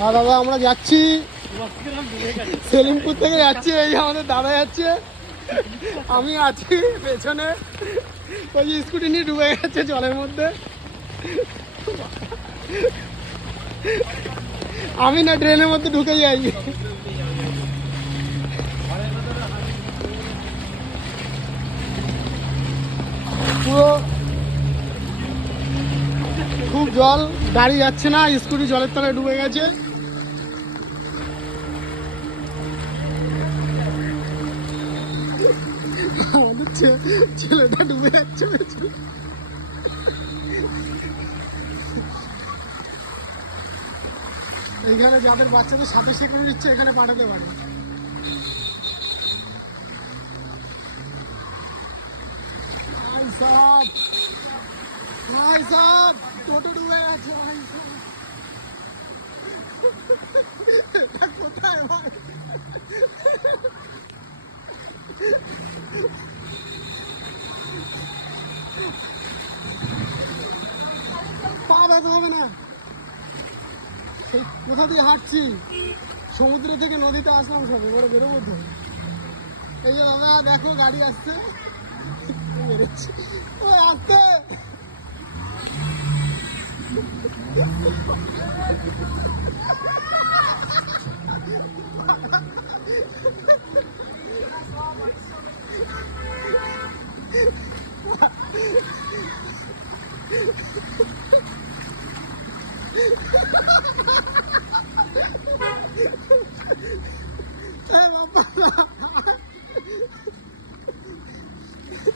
আর দাদা আমরা যাচ্ছি সেলিমপুর থেকে যাচ্ছি, এই যে আমাদের দাদা যাচ্ছে, আমি আছি পেছনে, ওই যে স্কুটি নিয়ে ডুবে গেছে জলের মধ্যে। আমি না ড্রেনের মধ্যে ঢুকে যাই। পুরো খুব জল, গাড়ি যাচ্ছে না, স্কুটি জলের তলায় ডুবে গেছে। আমাদের ছেলেটা ডুবে যাচ্ছে। এইখানে যাদের বাচ্চাদের সাথে শেখানো দিচ্ছে এখানে পাঠাতে পারে। ভাই সাহেব, ভাই সাহেব, টোটো ডুবে গেছে ভাই সাহেব। এটা কোথায় ভাই? পা ব্যথা হবে না? কোথা দিয়ে হাঁটছি, সমুদ্র থেকে নদীতে আসলাম, সব এবারে বেরোবো তো। এই যে দাদা দেখো গাড়ি আসছে, ওই আসতে।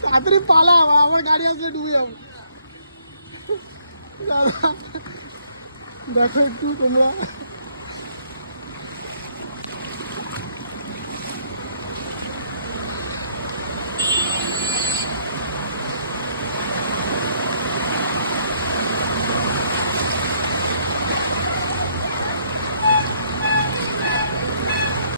তাড়াতাড়ি পালা, আমার গাড়ি আসলে ডুবে যাবো। দাদা দেখো একটু তোমরা।